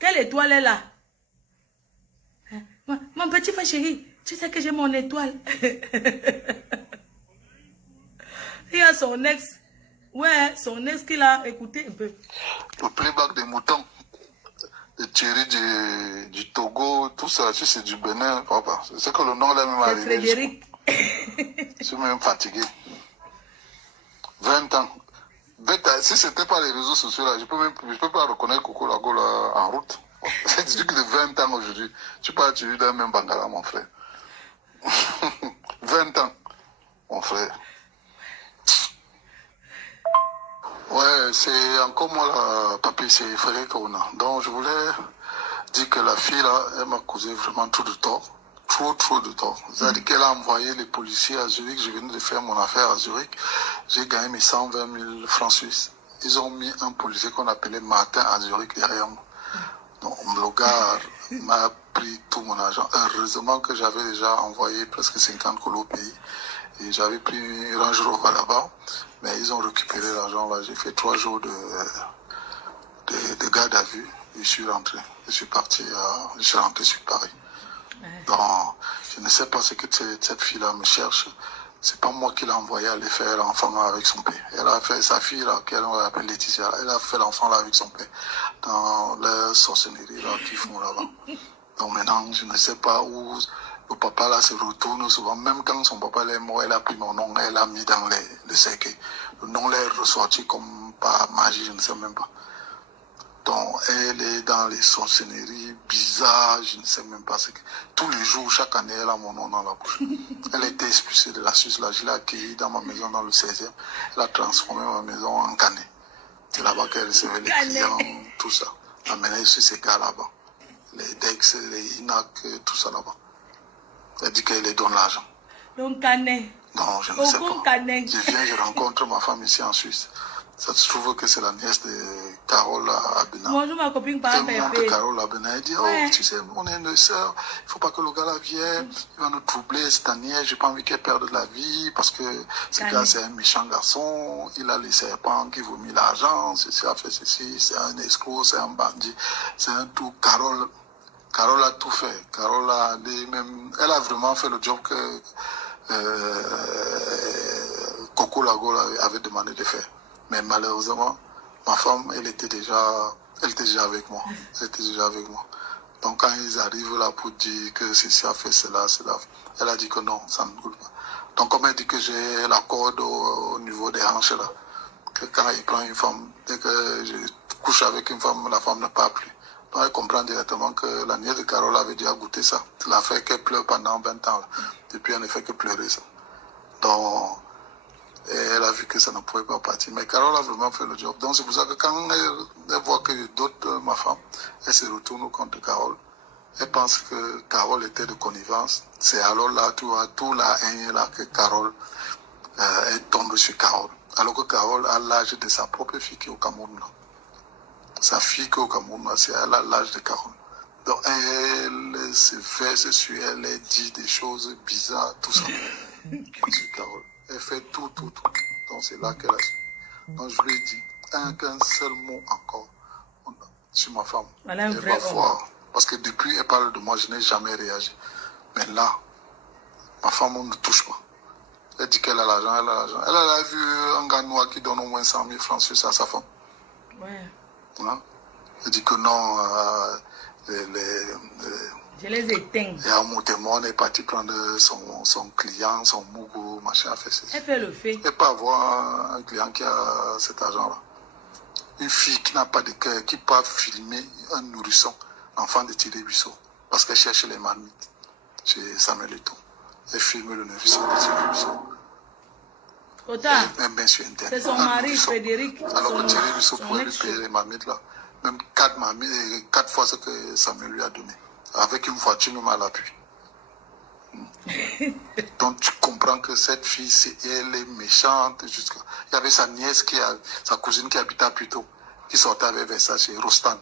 Quelle étoile est là? Mon petit frère chéri, tu sais que j'ai mon étoile. Il y a son ex. Ouais, son ex qui l'a écouté un peu. Le playback des moutons, de Thierry du Togo, tout ça, tu sais, du Bénin, papa. C'est que le nom là même arrivé. Frédéric. Je suis même fatigué. 20 ans. Si c'était pas les réseaux sociaux là, je peux pas reconnaître Coco Lago là en route. C'est du que de 20 ans aujourd'hui. Tu parles tu d'un même Bangala, mon frère. 20 ans, mon frère. Ouais, c'est encore moi là, papy, c'est Frédéric Ouna. Donc je voulais dire que la fille là, elle m'a causé vraiment trop de tort. Trop de tort. C'est-à-dire qu'elle a envoyé les policiers à Zurich. Je venais de faire mon affaire à Zurich. J'ai gagné mes 120 000 francs suisses. Ils ont mis un policier qu'on appelait Martin à Zurich derrière moi. Donc le gars m'a pris tout mon argent. Heureusement que j'avais déjà envoyé presque 50 colos au pays. Et j'avais pris une Range Rover là-bas. Mais ils ont récupéré l'argent là. J'ai fait 3 jours de garde à vue. Et je suis rentré. Je suis rentré sur Paris. Donc, je ne sais pas ce que cette fille-là me cherche. C'est pas moi qui l'ai envoyé aller faire l'enfant avec son père. Elle a fait sa fille, là, qu'elle appelle Laetitia, elle a fait l'enfant là avec son père. Dans la sorcellerie là qu'ils font là-bas. Donc maintenant, je ne sais pas où le papa là se retourne souvent. Même quand son papa est mort, elle a pris mon nom, elle a mis dans le cercueil. Le nom là est ressorti comme par magie, je ne sais même pas. Donc, elle est dans les sorcelleries bizarres, je ne sais même pas ce que... Tous les jours, chaque année, elle a mon nom dans la bouche. Elle était expulsée de la Suisse, là, je l'ai accueillie dans ma maison dans le 16e. Elle a transformé ma maison en canet. C'est là-bas qu'elle recevait les clients, tout ça. Elle amenait sur ces gars là-bas. Les Dex, les Inac, tout ça là-bas. Elle dit qu'elle les donne l'argent. Donc, canet. Non, je ne sais pas. Canet. Je viens, je rencontre ma femme ici en Suisse. Ça se trouve que c'est la nièce de Carole Abena. Bonjour ma copine par Elle montre Carole Abena. Elle dit, ouais. Oh, tu sais, on est une sœur. Il ne faut pas que le gars là vienne. Il va nous troubler cette année. Je n'ai pas envie qu'elle perde la vie parce que ce gars, c'est un méchant garçon. Il a les serpents qui vomit l'argent. Ceci a fait ceci. C'est un escroc, c'est un bandit. C'est un tout. Carole a tout fait. Carole a même... Elle a vraiment fait le job que Coco Lago avait demandé de faire. Mais malheureusement, ma femme, elle était déjà avec moi. Donc quand ils arrivent là pour dire que ceci a fait cela, elle a dit que non, ça ne coule pas. Donc comme elle dit que j'ai la corde au niveau des hanches là, que quand il prend une femme, dès que je couche avec une femme, la femme ne part plus. Donc elle comprend directement que la nièce de Carole avait déjà goûté ça. Elle a fait qu'elle pleure pendant 20 ans. Là. Depuis, elle ne fait que pleurer ça. Donc... Et elle a vu que ça ne pouvait pas partir. Mais Carole a vraiment fait le job. Donc c'est pour ça que quand elle voit que d'autres, ma femme, elle se retourne contre Carole. Elle pense que Carole était de connivence. C'est alors là, tout la haine là que Carole est tombée sur Carole. Alors que Carole a l'âge de sa propre fille qui est au Cameroun. Là. Sa fille qui est au Cameroun, elle a l'âge de Carole. Donc elle se verse sur elle, elle dit des choses bizarres, tout ça. Sur Carole. Elle fait tout. Donc c'est là qu'elle a. Donc je lui ai dit, qu'un seul mot encore sur ma femme. Voilà un elle vrai va voir. Parce que depuis elle parle de moi, je n'ai jamais réagi. Mais là, ma femme, on ne touche pas. Elle dit qu'elle a l'argent, Elle a vu un gars noir qui donne au moins 100 000 francs sur ça à sa femme. Ouais. Hein? Elle dit que non, je les éteins. Et à Moutémon, on est parti prendre son client, son mougou, machin, Elle fait le fait. Elle peut avoir un client qui a cet argent-là. Une fille qui n'a pas de cœur, qui peut filmer un nourrisson, enfant de Thierry Buisson, parce qu'elle cherche les marmites chez Samuel Eto'o. Elle filme le nourrisson de Thierry Buisson. C'est son mari, Frédéric. Alors que Thierry Buisson pouvait lui payer les marmites là. Même 4 fois ce que Samuel lui a donné. Avec une voiture même à l'appui. Donc tu comprends que cette fille, elle est méchante. Il y avait sa nièce, sa cousine qui habitait à Puto, qui sortait avec Versace chez Rostan.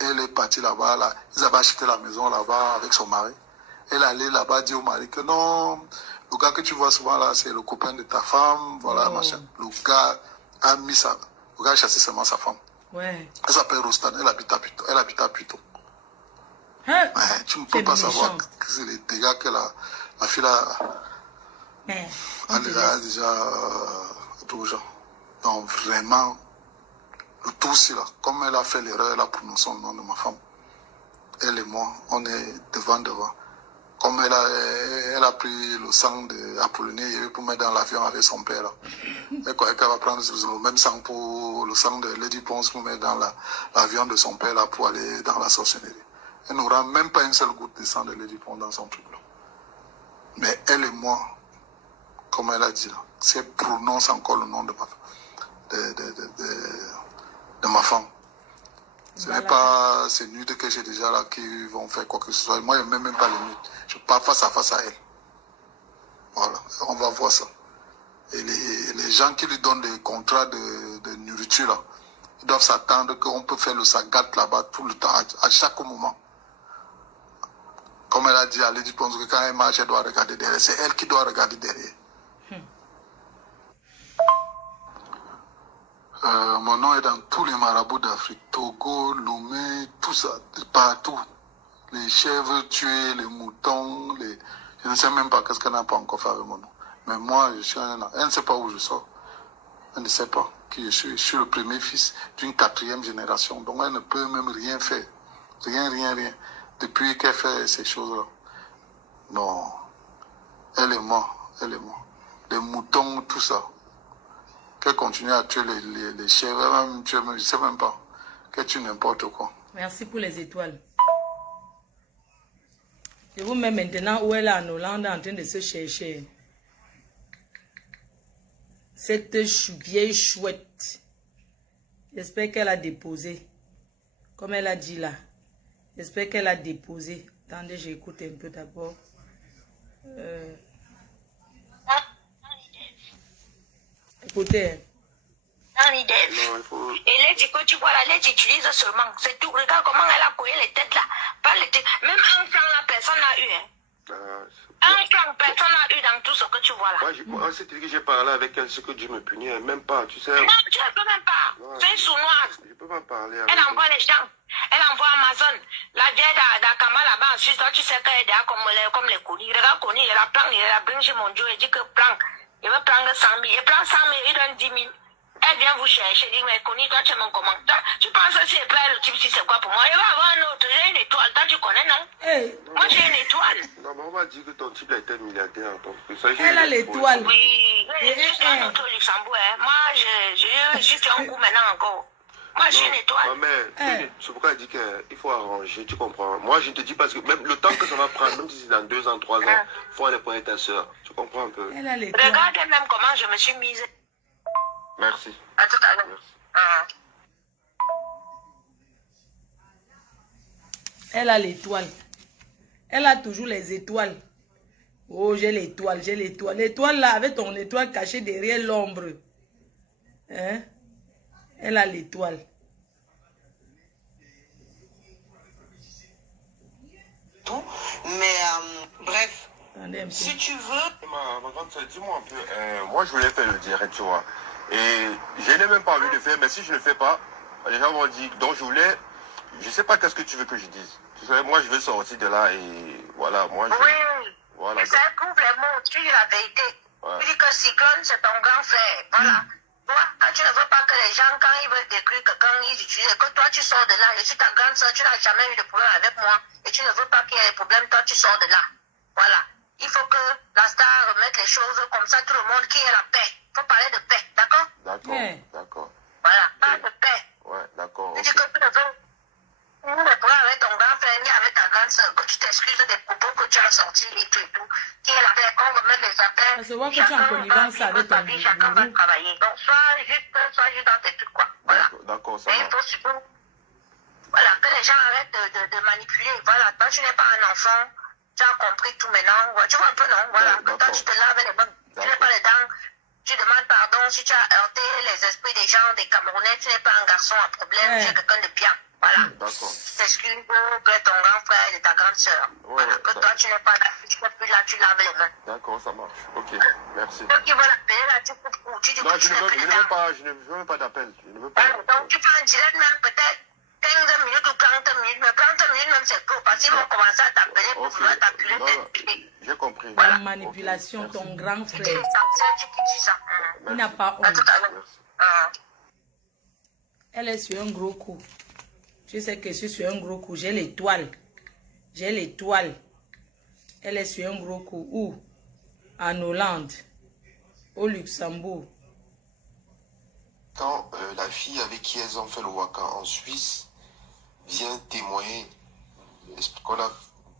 Elle est partie là-bas, là. Ils avaient acheté la maison là-bas avec son mari. Elle allait là-bas dire au mari que non, le gars que tu vois souvent là, c'est le copain de ta femme, voilà, machin. Le gars a mis ça. Le gars a chassé seulement sa femme. Ouais. Elle s'appelle Rostan, elle habite à Puto. Hein? Mais tu ne peux pas savoir que c'est les dégâts que la fille a déjà aux gens. Donc vraiment, le tout c'est là. Comme elle a fait l'erreur, elle a prononcé le nom de ma femme. Elle et moi, on est devant. Comme elle a pris le sang d'Apollinaire pour mettre dans l'avion avec son père. Là. Elle croyait qu'elle va prendre le même sang pour le sang de Lady Ponce pour mettre dans l'avion de son père là, pour aller dans la sorcellerie. Elle n'aura même pas une seule goutte de sang de Lady Ponce dans son truc là. Mais elle et moi, comme elle a dit là, si elle prononce encore le nom de ma femme, ce n'est pas ces nudes que j'ai déjà là qui vont faire quoi que ce soit. Moi, je n'aime même pas les nudes. Je pars face à elle. Voilà, on va voir ça. Et les gens qui lui donnent des contrats de nourriture, là, ils doivent s'attendre qu'on peut faire le sagat là-bas tout le temps, à chaque moment. Comme elle a dit, elle dit que quand elle marche, elle doit regarder derrière. C'est elle qui doit regarder derrière. Mon nom est dans tous les marabouts d'Afrique. Togo, Lomé, tout ça, partout. Les chèvres tuées, les moutons, je ne sais même pas qu'est-ce qu'elle n'a pas encore fait avec mon nom. Mais moi, je suis elle ne sait pas où je sors. Elle ne sait pas qui je suis. Je suis le premier fils d'une 4e génération. Donc elle ne peut même rien faire. Rien. Depuis qu'elle fait ces choses-là. Non. Elle est morte. Les moutons, tout ça. Qu'elle continue à tuer les chèvres, même, je ne sais même pas. Qu'elle tue n'importe quoi. Merci pour les étoiles. Je vous mets maintenant où elle est en Hollande en train de se chercher. Cette vieille chouette. J'espère qu'elle a déposé. Comme elle a dit là. J'espère qu'elle a déposé. Attendez, j'écoute un peu d'abord. Écoutez. Et les que tu vois là, les utilise seulement. C'est tout. Regarde comment elle a collé les têtes là. Pas les têtes. Même un franc là, personne n'a eu. Un franc, personne n'a eu dans tout ce que tu vois là. Moi, c'est que j'ai parlé avec elle, ce que Dieu me punit, même pas, tu sais. Non, tu ne peux même pas. C'est une sournoise. Je peux pas parler avec elle. Elle envoie les gens. Elle envoie Amazon. La vieille d'Akama là-bas en Suisse, toi, tu sais qu'elle est derrière comme les Koni. Regarde Koni, il la prend, il la bringe chez mon Dieu, il dit que prends. Il veut prendre 100 000. Il prend 100 000, il donne 10 000. Elle vient vous chercher, elle dit, mais Koni, toi, tu es mon commandant. Tu penses que c'est pas le type, si c'est quoi pour moi? Il va avoir un autre, j'ai une étoile. Toi, tu connais, non? Hey. Moi, j'ai une étoile. Non, mais on va dire que ton type a été milliardaire. Donc, elle a l'étoile. Oui, je suis un autre au Luxembourg. Hein. Moi, je suis un coup maintenant encore. Moi, j'ai une étoile. Non, mais c'est pourquoi elle dit qu'il faut arranger, tu comprends? Moi, je te dis parce que même le temps que ça va prendre, même si c'est dans 2 ans, 3 ans, il faut aller pointer ta soeur. Tu comprends un peu? Elle a l'étoile. Regarde même comment je me suis mise. Merci. À tout à l'heure. Elle a l'étoile. Elle a toujours les étoiles. Oh, j'ai l'étoile, j'ai l'étoile. L'étoile là, avec ton étoile cachée derrière l'ombre. Hein? Elle a l'étoile. Mais bref, Attendez un peu. si tu veux... Ma grande sœur, dis-moi un peu. Moi, je voulais faire le direct, tu vois. Et je n'ai même pas envie de le faire, mais si je ne le fais pas, les gens vont dire. Donc, je voulais. Je sais pas qu'est-ce que tu veux que je dise. Tu sais, moi, je veux sortir de là et voilà. Moi, je. Oui, Voilà. et ça couvre les mots, tu dis la vérité. Ouais. Tu dis que Cyclone, c'est ton grand frère. Voilà. Toi, tu ne veux pas que les gens, quand ils veulent décrire que quand ils utilisent, que toi, tu sors de là. Je suis ta grande soeur, tu n'as jamais eu de problème avec moi. Et tu ne veux pas qu'il y ait des problèmes, toi, tu sors de là. Voilà. Il faut que la star remette les choses comme ça, tout le monde, qui ait la paix. Il faut parler de paix, d'accord? D'accord. Ouais. D'accord. Voilà, parle de paix. Ouais, d'accord. Tu dis que tu ne veux pas avec ton grand frère ni avec ta grande soeur, que tu t'excuses des propos que tu as sortis et tout, qui est la paix, qu'on remette les affaires. Ça se voit que tu es en connivence avec ton vie, chacun va gourou. travailler. Donc, sois juste dans tes trucs, quoi. Voilà. D'accord, ça Et il va. faut surtout, voilà, que les gens arrêtent de manipuler. Voilà, toi, tu n'es pas un enfant, tu as compris tout maintenant. Tu vois un peu, non? Voilà, que toi, tu te laves les mains, tu n'es pas les dents, tu demandes pardon si tu as heurté les esprits des gens, des Camerounais, tu n'es pas un garçon à problème, Ouais. tu es quelqu'un de bien. Voilà. D'accord. Tu t'excuses que ton grand frère et ta grande soeur. Ouais, Voilà, que ça- toi, tu n'es pas là, tu n'es plus là, tu laves les mains. D'accord, ça marche. Ok, merci. Ceux qui veulent appeler là, tu coupes court, tu dis Non, que je tu ne n'es plus veux dedans. pas, je ne veux pas d'appel. Je ne veux pas. Voilà, donc tu prends un direct même peut-être 15 minutes ou 30 minutes, mais 30 minutes même c'est court, parce qu'ils vont commencer à t'appeler pour Ok. vouloir t'appeler. Non, j'ai compris. La Voilà. manipulation, Ok, ton merci. grand Tu es frère. essentiel, tu quittes ça. Il n'a pas À tout honte. à l'heure. Merci. Elle est sur un gros coup. Je sais que je suis sur un gros coup. J'ai l'étoile. J'ai l'étoile. Elle est sur un gros coup. Où? En Hollande. Au Luxembourg. Quand la fille avec qui elles ont fait le waka en Suisse vient témoigner, qu'on a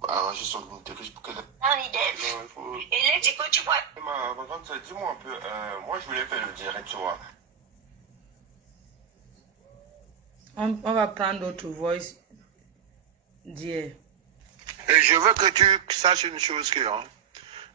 arrangé son interview pour qu'elle... On y dève. Non, il faut- Et là, tu peux, tu vois. Ma grande sœur, dis-moi un peu. Moi, je voulais faire le direct, tu vois. On va prendre d'autres voice d'hier. Et je veux que tu saches une chose que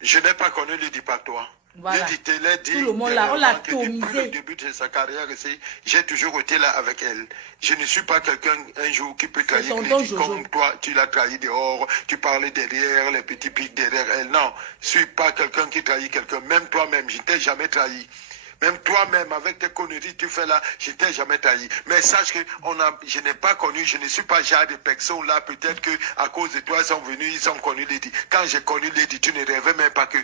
je n'ai pas connu Lady par toi. Voilà. Lady te l'a dit. Tout le monde là, on l'a que depuis tomisé. le début de sa carrière ici, j'ai toujours été là avec elle. Je ne suis pas quelqu'un un jour qui peut trahir tonton Lady Jojo. comme toi. Tu l'as trahi dehors, tu parlais derrière, les petits pics derrière elle. Non, je suis pas quelqu'un qui trahit quelqu'un. Même toi-même, je ne t'ai jamais trahi. Même toi-même, avec tes conneries, tu fais là, je t'ai jamais trahi. Mais sache que je n'ai pas connu, je ne suis pas genre de personnes là, peut-être que à cause de toi, ils sont venus, ils ont connu Lady. Quand j'ai connu Lady, tu ne rêvais même pas que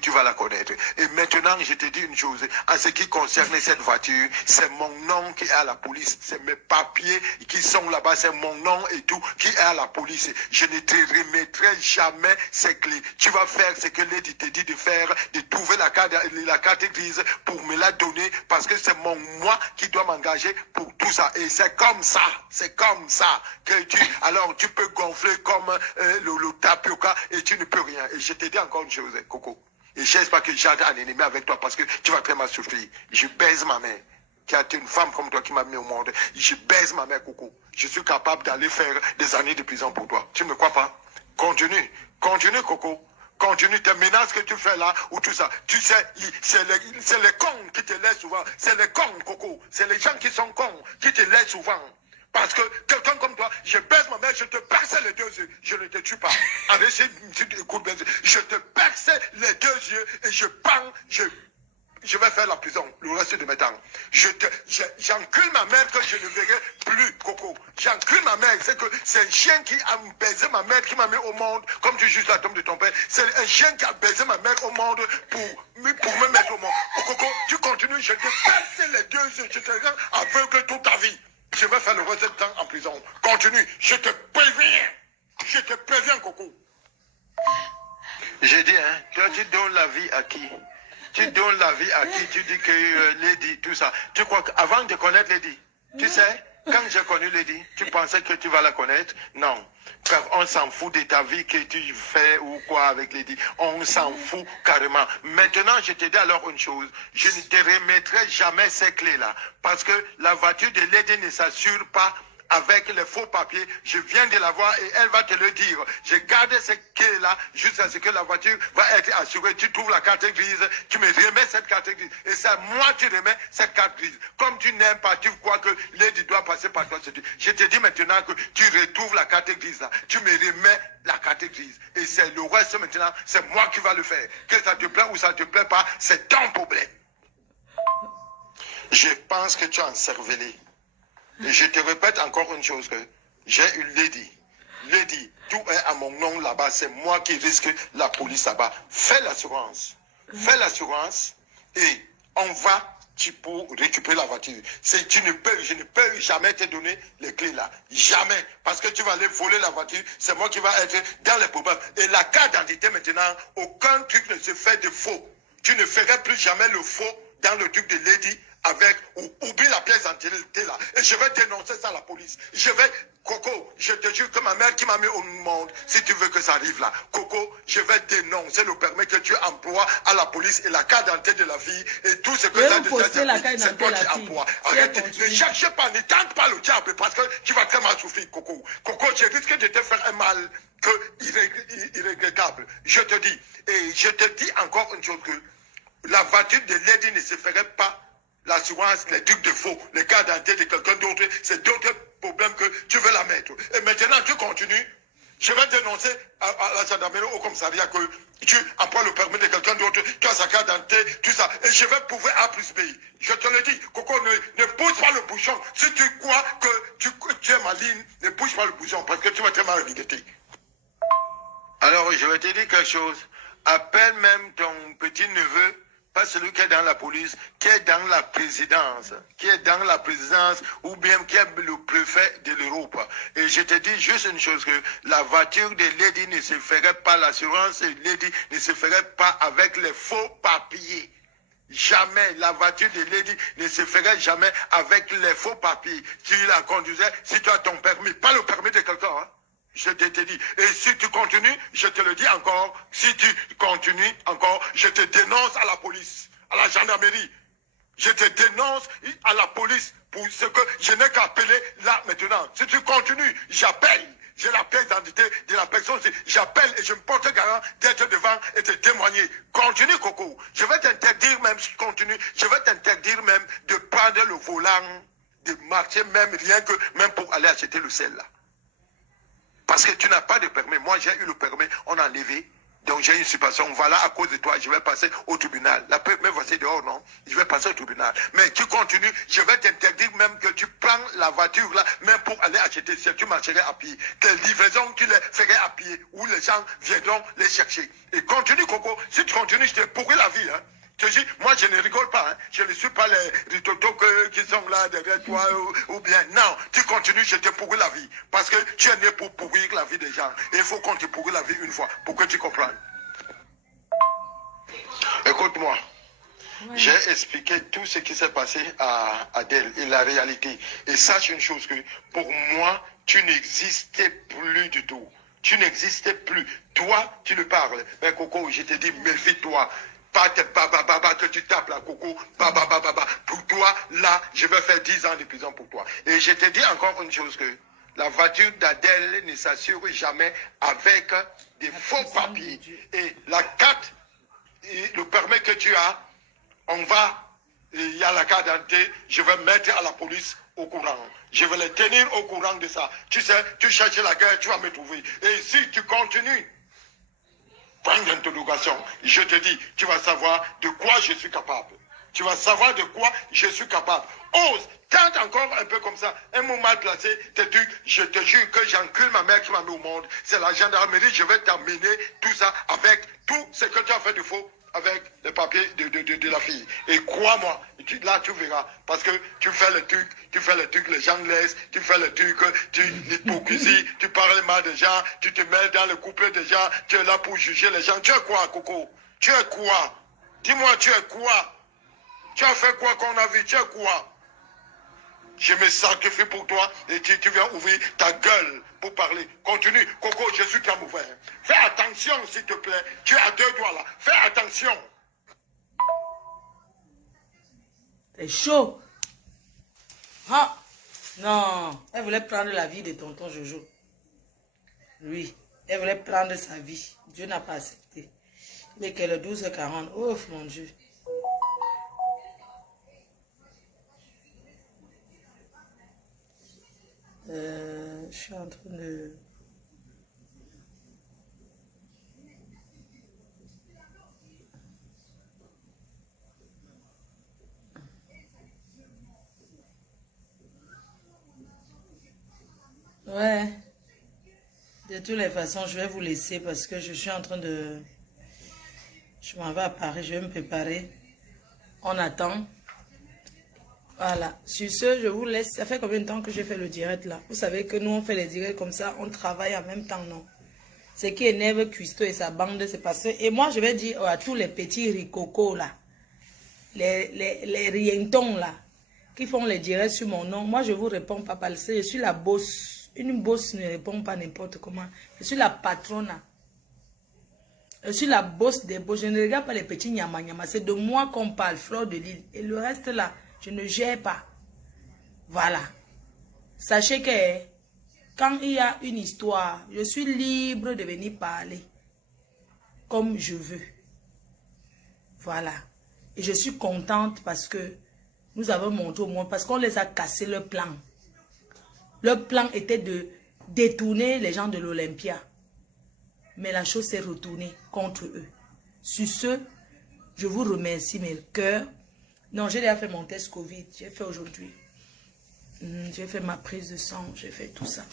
tu vas la connaître. Et maintenant, je te dis une chose, en ce qui concerne cette voiture, c'est mon nom qui est à la police, c'est mes papiers qui sont là-bas, c'est mon nom et tout qui est à la police. Je ne te remettrai jamais ces clés. Tu vas faire ce que Lady te dit de faire, de trouver la carte grise pour me la donner, parce que c'est moi qui dois m'engager pour tout ça. Et c'est comme ça que alors tu peux gonfler comme le tapioca et tu ne peux rien. Et je te dis encore une chose, Coco. Et j'espère que j'ai un ennemi avec toi parce que tu vas très mal souffrir. Je baise ma mère, qui a été une femme comme toi qui m'a mis au monde. Je baise ma mère, Coco. Je suis capable d'aller faire des années de prison pour toi. Tu ne me crois pas? Continue, Coco. Continue tes menaces que tu fais là, ou tout ça. Tu sais, c'est les cons qui te laissent souvent. C'est les cons, Coco. C'est les gens qui sont cons qui te laissent souvent. Parce que quelqu'un comme toi, je baisse ma mère, je te perce les 2 yeux. Je ne te tue pas. Avec ces coups de baise, je te perce les 2 yeux et je pends, je vais faire la prison le reste de mes temps. J'encule ma mère que je ne verrai plus, Coco. J'encule ma mère. C'est un chien qui a baisé ma mère, qui m'a mis au monde, comme tu juges la tombe de ton père. C'est un chien qui a baisé ma mère au monde pour me mettre au monde. Oh, Coco, tu continues, je te perce les 2 yeux. Je te rends aveugle toute ta vie. Je vais faire le reste de temps en prison. Continue, je te préviens. Je te préviens, Coco. J'ai dit, toi tu donnes la vie à qui? Tu donnes la vie à qui? Tu dis que Lady, tout ça. Tu crois qu'avant de connaître Lady, tu sais, quand j'ai connu Lady, tu pensais que tu vas la connaître? Non. Car on s'en fout de ta vie que tu fais ou quoi avec Lady. On s'en fout carrément. Maintenant, je te dis alors une chose. Je ne te remettrai jamais ces clés-là. Parce que la voiture de Lady ne s'assure pas avec les faux papiers. Je viens de la voir et elle va te le dire. Je garde ce clé-là jusqu'à ce que la voiture va être assurée. Tu trouves la carte grise, tu me remets cette carte grise. Et c'est moi qui remets cette carte grise. Comme tu n'aimes pas, tu crois que Lady doit passer par toi. Je te dis maintenant que tu retrouves la carte grise là. Tu me remets la carte grise. Et c'est le reste maintenant, c'est moi qui va le faire. Que ça te plaît ou ça te plaît pas, c'est ton problème. Je pense que tu es encervelé. Et je te répète encore une chose que j'ai une Lady. Lady, tout est à mon nom là-bas. C'est moi qui risque la police là-bas. Fais l'assurance. Fais l'assurance et on va pour récupérer la voiture. Je ne peux jamais te donner les clés là. Jamais. Parce que tu vas aller voler la voiture. C'est moi qui va être dans les problèmes. Et la carte d'identité maintenant, aucun truc ne se fait de faux. Tu ne ferais plus jamais le faux dans le truc de Lady avec, oublie la pièce d'identité là. Et je vais dénoncer ça à la police. Je vais, Coco, je te jure que ma mère qui m'a mis au monde, si tu veux que ça arrive là, Coco, je vais dénoncer le permis que tu emploies à la police et la carte d'identité de la fille et tout ce que tu as de c'est toi qui emploies. Arrête, ne cherche pas, ne tente pas le diable parce que tu vas très mal souffrir, Coco. Coco, je risque de te faire un mal irréglable. Je te dis, et je te dis encore une chose que la voiture de Lady ne se ferait pas. L'assurance, les trucs de faux, les cas d'identité de quelqu'un d'autre, c'est d'autres problèmes que tu veux la mettre. Et maintenant, tu continues. Je vais dénoncer à la gendarmerie au commissariat que tu emploies le permis de quelqu'un d'autre, tu as sa carte d'identité, tout ça. Et je vais prouver A plus B. Je te le dis, Coco, ne pousse pas le bouchon. Si tu crois que tu es maligne, ne pousse pas le bouchon parce que tu vas très mal regretter. Alors, je vais te dire quelque chose. Appelle même ton petit-neveu, pas celui qui est dans la police, qui est dans la présidence, ou bien qui est le préfet de l'Europe. Et je te dis juste une chose, que la voiture de Lady ne se ferait pas, l'assurance de Lady ne se ferait pas avec les faux papiers. Jamais, la voiture de Lady ne se ferait jamais avec les faux papiers. Tu la conduisais, si tu as ton permis, pas le permis de quelqu'un, hein. Je te dis, et si tu continues, je te le dis encore, si tu continues encore, je te dénonce à la police, à la gendarmerie. Je te dénonce à la police pour ce que je n'ai qu'à appeler là maintenant. Si tu continues, j'appelle. J'ai la pièce d'identité de la personne, j'appelle et je me porte garant d'être devant et de témoigner. Continue, Coco. Je vais t'interdire même, si tu continues, je vais t'interdire même de prendre le volant, de marcher même, rien que même pour aller acheter le sel là. Parce que tu n'as pas de permis. Moi, j'ai eu le permis, on a enlevé. Donc, j'ai une situation. Voilà, à cause de toi, je vais passer au tribunal. La permis, voici dehors, non? Je vais passer au tribunal. Mais tu continues, je vais t'interdire même que tu prends la voiture là, même pour aller acheter. Si tu marcherais à pied. Tes livraisons, tu les ferais à pied. Où les gens viendront les chercher. Et continue, Coco. Si tu continues, je te pourris la vie, hein. Je dis, moi je ne rigole pas, hein. Je ne suis pas les ritotos qui sont là derrière toi ou bien. Non, tu continues, je te pourris la vie. Parce que tu es né pour pourrir la vie des gens. Et il faut qu'on te pourrit la vie une fois pour que tu comprennes. Écoute-moi, ouais. J'ai expliqué tout ce qui s'est passé à Adèle et la réalité. Et sache une chose que pour moi, tu n'existais plus du tout. Tu n'existais plus. Toi, tu le parles. Mais Coco, je te dis, méfie-toi. Pas tes baba que tu tapes la Coco, baba. Pour toi, là, je vais faire 10 ans de prison pour toi. Et je te dis encore une chose que la voiture d'Adèle ne s'assure jamais avec des faux papiers. Et la carte, le permis que tu as, il y a la carte d'identité, je vais mettre à la police au courant. Je vais les tenir au courant de ça. Tu sais, tu cherches la guerre, tu vas me trouver. Et si tu continues, point d'interrogation, je te dis, tu vas savoir de quoi je suis capable. Tu vas savoir de quoi je suis capable. Ose, tente encore un peu comme ça, un mot mal placé, je te jure que j'encule ma mère qui m'a mis au monde. C'est la gendarmerie, je vais t'amener tout ça avec tout ce que tu as fait de faux, avec les papiers de la fille. Et crois-moi, là tu verras, parce que tu fais le truc, les gens laissent, tu fais le truc, l'hypocrisie, tu parles mal des gens, tu te mets dans le couple des gens, tu es là pour juger les gens. Tu es quoi, Coco? Tu es quoi? Dis-moi, tu es quoi? Tu as fait quoi qu'on a vu? Tu es quoi? Je me sacrifie pour toi et tu viens ouvrir ta gueule pour parler. Continue. Coco, je suis très mauvais. Fais attention, s'il te plaît. Tu as 2 doigts là. Fais attention. C'est chaud. Ah. Non, elle voulait prendre la vie de tonton Jojo. Oui, elle voulait prendre sa vie. Dieu n'a pas accepté. Mais qu'elle est 12h40. Oh mon Dieu. Je suis en train de... Ouais. De toutes les façons, je vais vous laisser parce que je suis en train de... Je m'en vais à Paris, je vais me préparer. On attend. Voilà. Sur ce, je vous laisse. Ça fait combien de temps que j'ai fait le direct là? Vous savez que nous, on fait les directs comme ça, on travaille en même temps, non? Ce qui énerve Cuisto et sa bande, c'est parce que... Et moi, je vais dire à tous les petits ricocos là, les rientons là, qui font les directs sur mon nom. Moi, je vous réponds pas parce que je suis la bosse. Une bosse ne répond pas n'importe comment. Je suis la patronne. Je suis la bosse des bosses. Je ne regarde pas les petits nyama. C'est de moi qu'on parle, Fleur de Lille. Et le reste là, je ne gère pas. Voilà. Sachez que quand il y a une histoire, je suis libre de venir parler comme je veux. Voilà. Et je suis contente parce que nous avons monté au moins, parce qu'on les a cassé le plan. Leur plan était de détourner les gens de l'Olympia. Mais la chose s'est retournée contre eux. Sur ce, je vous remercie, mes cœurs. Non, j'ai déjà fait mon test Covid. J'ai fait aujourd'hui. J'ai fait ma prise de sang. J'ai fait tout ça.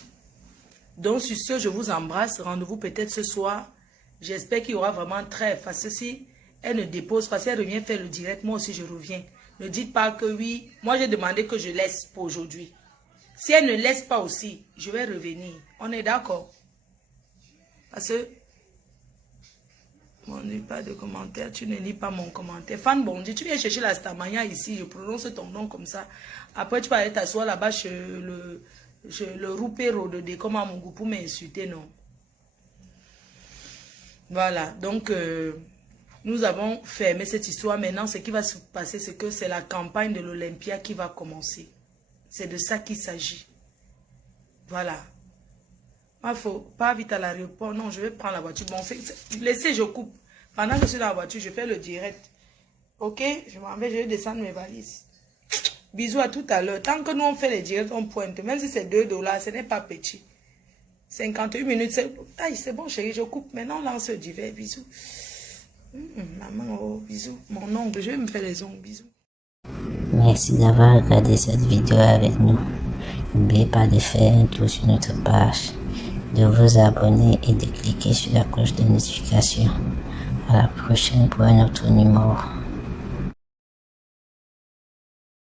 Donc, sur ce, je vous embrasse. Rendez-vous peut-être ce soir. J'espère qu'il y aura vraiment trêve. Parce que si elle ne dépose pas, si elle revient faire le direct, moi aussi je reviens. Ne dites pas que oui. Moi, j'ai demandé que je laisse pour aujourd'hui. Si elle ne laisse pas aussi, je vais revenir. On est d'accord? Parce que... On ne lit pas de commentaires. Tu ne lis pas mon commentaire. Fan Bondi, tu viens chercher la Stamania ici. Je prononce ton nom comme ça. Après, tu vas aller t'asseoir là-bas chez le roupéro de Décoma mon goût pour m'insulter, non? Voilà. Donc, nous avons fermé cette histoire. Maintenant, ce qui va se passer, c'est que c'est la campagne de l'Olympia qui va commencer. C'est de ça qu'il s'agit. Voilà. Il faut pas vite à l'aéroport. Non, je vais prendre la voiture. Bon, laissez, je coupe. Pendant que je suis dans la voiture, je fais le direct. Ok? Je m'en vais, je vais descendre mes valises. Bisous à tout à l'heure. Tant que nous on fait les directs, on pointe. Même si c'est $2, ce n'est pas petit. 51 minutes, c'est bon chérie, je coupe. Maintenant, on lance le divers. Bisous. Maman, oh, bisous. Mon ongle, je vais me faire les ongles. Bisous. Merci d'avoir regardé cette vidéo avec nous. N'oubliez pas de faire un tour sur notre page, de vous abonner et de cliquer sur la cloche de notification. À la prochaine pour un autre numéro.